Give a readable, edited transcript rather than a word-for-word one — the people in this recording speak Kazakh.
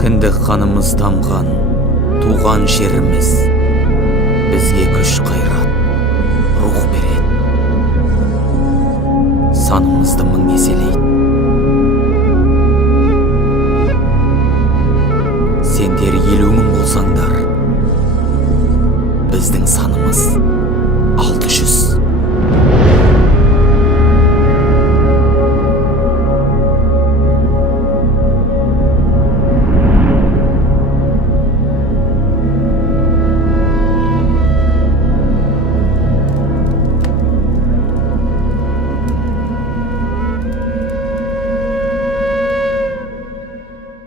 Кіндік қанымыз тамған туған жеріміз бізге күш қайрат, рух береді. Санымызды мың еселейді. Сендер 50 мың болсаңдар, біздің